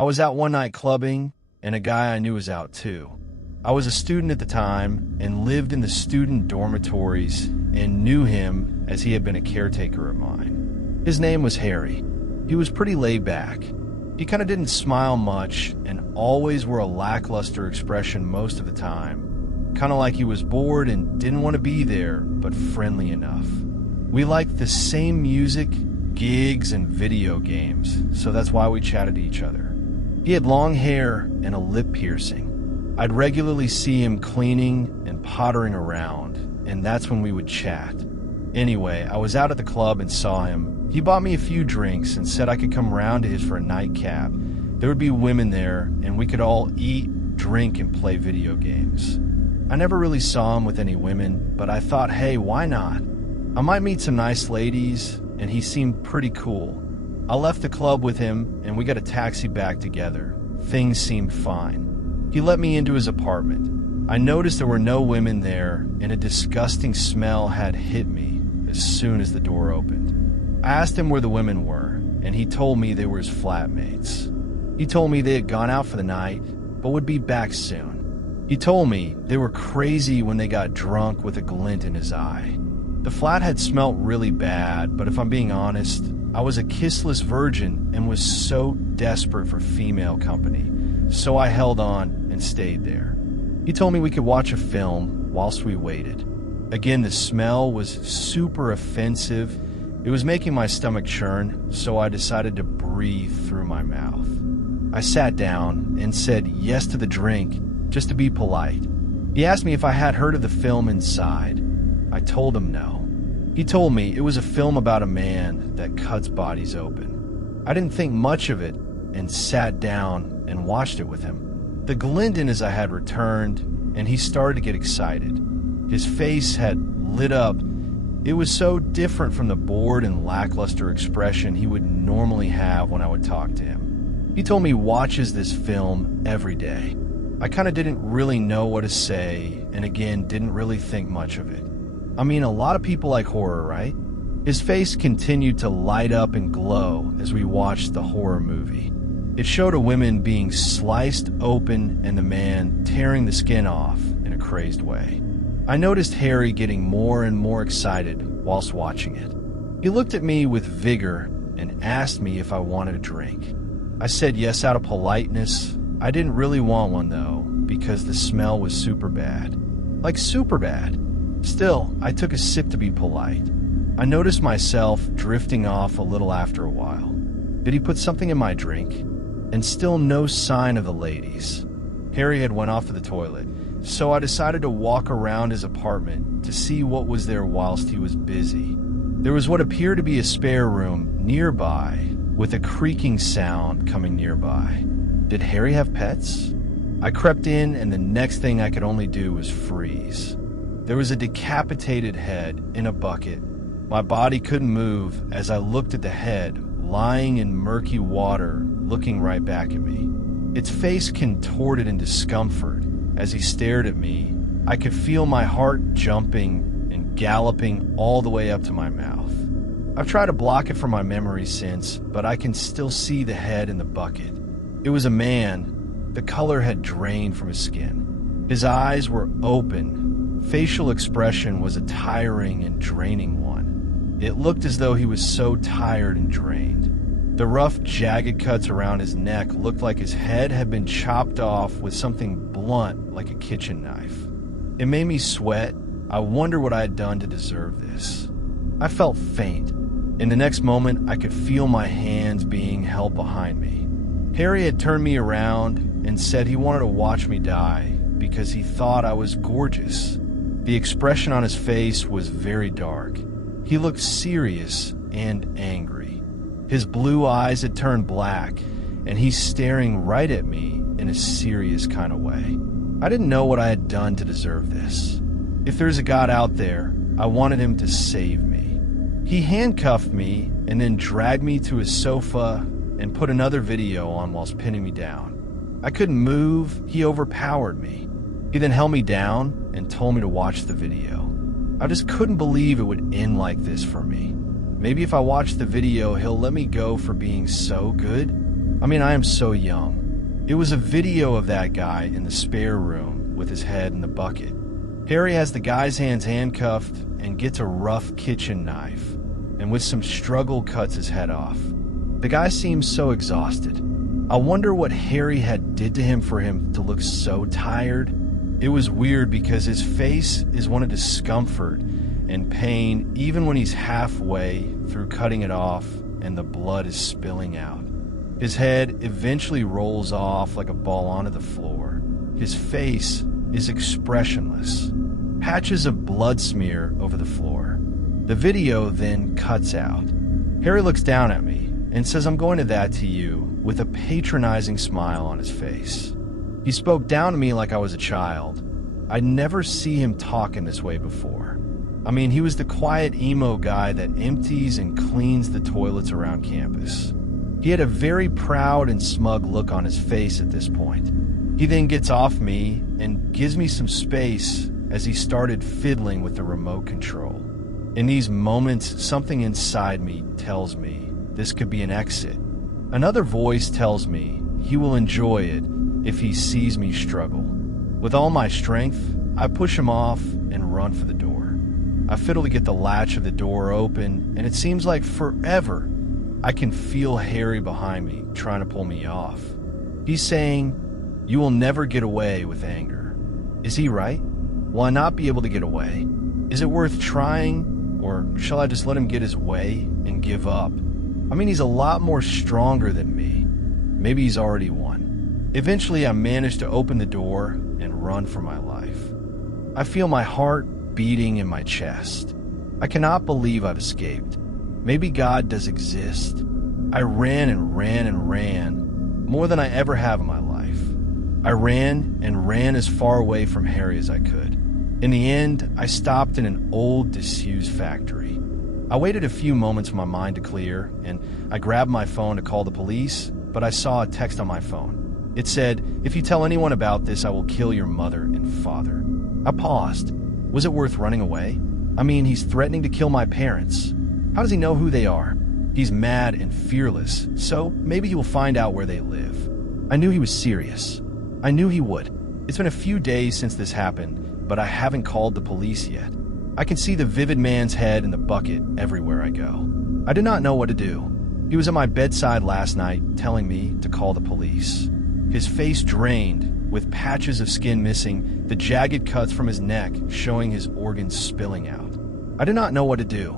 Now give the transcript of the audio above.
I was out one night clubbing, and a guy I knew was out too. I was a student at the time and lived in the student dormitories and knew him as he had been a caretaker of mine. His name was Harry. He was pretty laid back. He kind of didn't smile much and always wore a lackluster expression most of the time. Kind of like he was bored and didn't want to be there, but friendly enough. We liked the same music, gigs, and video games, so that's why we chatted to each other. He had long hair and a lip piercing. I'd regularly see him cleaning and pottering around, and that's when we would chat. Anyway, I was out at the club and saw him. He bought me a few drinks and said I could come round to his for a nightcap. There would be women there, and we could all eat, drink, and play video games. I never really saw him with any women, but I thought, hey, why not? I might meet some nice ladies, and he seemed pretty cool. I left the club with him, and we got a taxi back together. Things seemed fine. He let me into his apartment. I noticed there were no women there, and a disgusting smell had hit me as soon as the door opened. I asked him where the women were, and he told me they were his flatmates. He told me they had gone out for the night, but would be back soon. He told me they were crazy when they got drunk with a glint in his eye. The flat had smelt really bad, but if I'm being honest, I was a kissless virgin and was so desperate for female company, so I held on and stayed there. He told me we could watch a film whilst we waited. Again, the smell was super offensive. It was making my stomach churn, so I decided to breathe through my mouth. I sat down and said yes to the drink, just to be polite. He asked me if I had heard of the film Inside. I told him no. He told me it was a film about a man that cuts bodies open. I didn't think much of it and sat down and watched it with him. The glint in his eye had returned, and he started to get excited. His face had lit up. It was so different from the bored and lackluster expression he would normally have when I would talk to him. He told me he watches this film every day. I kind of didn't really know what to say, and again, didn't really think much of it. I mean, a lot of people like horror, right? His face continued to light up and glow as we watched the horror movie. It showed a woman being sliced open and the man tearing the skin off in a crazed way. I noticed Harry getting more and more excited whilst watching it. He looked at me with vigor and asked me if I wanted a drink. I said yes out of politeness. I didn't really want one though, because the smell was super bad. Like super bad. Still, I took a sip to be polite. I noticed myself drifting off a little after a while. Did he put something in my drink? And still no sign of the ladies. Harry had went off to the toilet, so I decided to walk around his apartment to see what was there whilst he was busy. There was what appeared to be a spare room nearby, with a creaking sound coming nearby. Did Harry have pets? I crept in, and the next thing I could only do was freeze. There was a decapitated head in a bucket. My body couldn't move as I looked at the head, lying in murky water, looking right back at me. Its face contorted in discomfort. As he stared at me, I could feel my heart jumping and galloping all the way up to my mouth. I've tried to block it from my memory since, but I can still see the head in the bucket. It was a man. The color had drained from his skin. His eyes were open. Facial expression was a tiring and draining one. It looked as though he was so tired and drained. The rough, jagged cuts around his neck looked like his head had been chopped off with something blunt like a kitchen knife. It made me sweat. I wonder what I had done to deserve this. I felt faint. In the next moment, I could feel my hands being held behind me. Harry had turned me around and said he wanted to watch me die because he thought I was gorgeous. The expression on his face was very dark. He looked serious and angry. His blue eyes had turned black, and he's staring right at me in a serious kind of way. I didn't know what I had done to deserve this. If there's a God out there, I wanted him to save me. He handcuffed me and then dragged me to his sofa and put another video on whilst pinning me down. I couldn't move. He overpowered me. He then held me down and told me to watch the video. I just couldn't believe it would end like this for me. Maybe if I watch the video, he'll let me go for being so good. I am so young. It was a video of that guy in the spare room with his head in the bucket. Harry has the guy's hands handcuffed and gets a rough kitchen knife, and with some struggle cuts his head off. The guy seems so exhausted. I wonder what Harry had did to him for him to look so tired. It was weird because his face is one of discomfort and pain even when he's halfway through cutting it off and the blood is spilling out. His head eventually rolls off like a ball onto the floor. His face is expressionless. Patches of blood smear over the floor. The video then cuts out. Harry looks down at me and says, "I'm going to that to you," with a patronizing smile on his face. He spoke down to me like I was a child. I'd never see him talking this way before. He was the quiet emo guy that empties and cleans the toilets around campus. He had a very proud and smug look on his face at this point. He then gets off me and gives me some space as he started fiddling with the remote control. In these moments, something inside me tells me this could be an exit. Another voice tells me he will enjoy it if he sees me struggle. With all my strength, I push him off and run for the door. I fiddle to get the latch of the door open, and it seems like forever. I can feel Harry behind me trying to pull me off. He's saying, "You will never get away with anger." Is he right? Will I not be able to get away? Is it worth trying, or shall I just let him get his way and give up? He's a lot more stronger than me. Maybe he's already won. Eventually, I manage to open the door and run for my life. I feel my heart beating in my chest. I cannot believe I've escaped. Maybe God does exist. I ran and ran and ran, more than I ever have in my life. I ran and ran as far away from Harry as I could. In the end, I stopped in an old, disused factory. I waited a few moments for my mind to clear, and I grabbed my phone to call the police, but I saw a text on my phone. It said, "If you tell anyone about this, I will kill your mother and father." I paused. Was it worth running away? He's threatening to kill my parents. How does he know who they are? He's mad and fearless, so maybe he will find out where they live. I knew he was serious. I knew he would. It's been a few days since this happened, but I haven't called the police yet. I can see the vivid man's head in the bucket everywhere I go. I did not know what to do. He was at my bedside last night telling me to call the police. His face drained, with patches of skin missing, the jagged cuts from his neck showing his organs spilling out. I did not know what to do.